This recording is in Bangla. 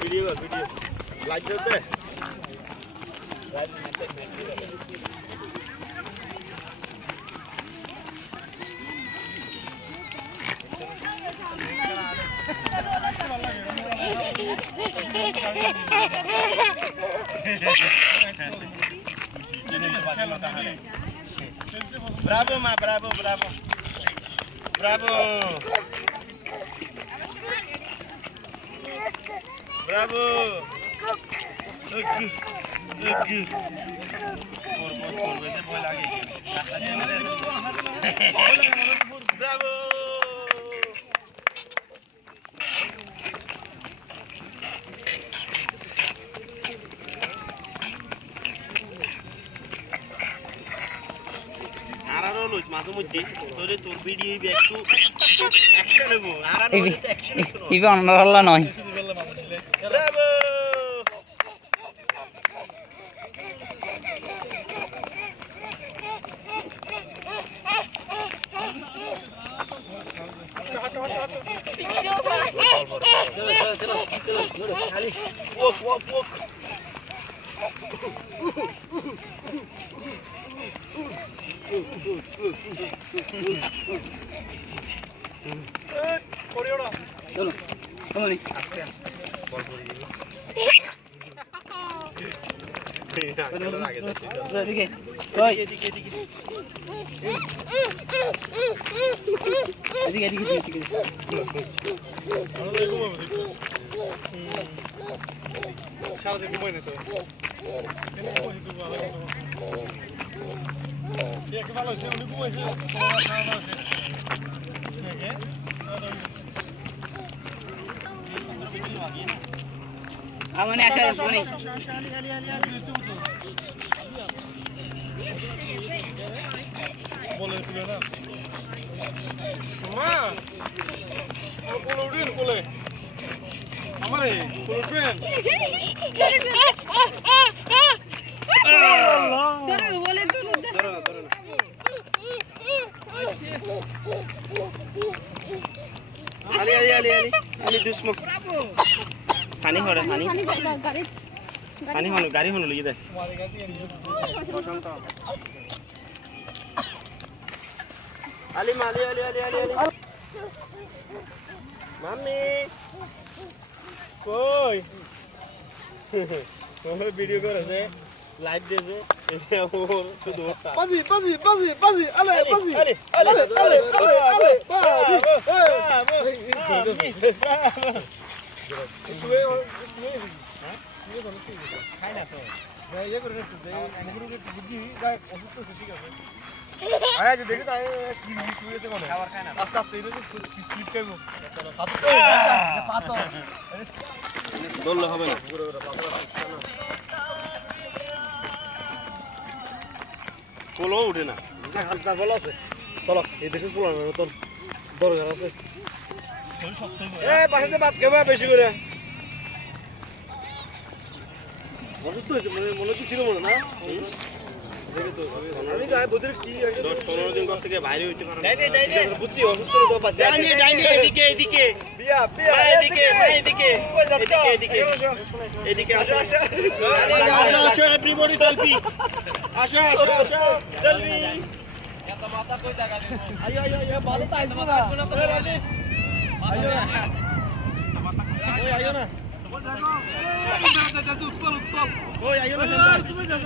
ভিডিও লাইক দে Bravo ma, bravo. Bravo. Bravo. মাঝে মধ্যে তোর ভিডিও একটু অ্যাকশন নেবো আর অ্যাকশন ইভি অনরাল্লা নয় ব্রাভো চলো খালি ওক চলো কমানি আস্তে বল করে দিবি এদিকে কই এদিকে সারা দিন ঘুমাই না তো এক ভালো সে উনি ঘুমাইছে আমনে আসা শুনি বলে দিল না মা ও কোলে উঠেন কোলে আমারে কোলে উঠেন ধরো বলে ধরো আলি দুসমক পানি হরে পানি গাড়ি হনো লই দে আলি মাম্মি কই ওই ভিডিও করেছে লাইভ দিয়েছে শুধু পাজি আলে খাই না তো ইয়ে করে বুঝি অসুস্থ ঠিক আছে আয় যে দেখি তাই কি শুয়েছে কোনে খাবার খায় না আস্তে এটা স্লিপ খাইবো পাথর দললে হবে না কোলো উঠে না হালকা বল আছে চলো এই দেশে পোলা না তোর দরকার আছে পাশে ভাত খাবা বেশি করে অসুস্থ হয়েছে মনে কি ছিল মনে না আমি গায়ে বদরে কি 10-15 দিন পর থেকে বাইরে হইতে পারে না বুঝছি অসুস্থ তো বাচ্চা এদিকে বিয়া এদিকে আসো এভরিবডি সেলফি আসো সেলফি এত মাথা কই জায়গা দিব আইও ভালো তাই মাথা না তো রাজি আইও আইও না ওই আইও না তুমি যাস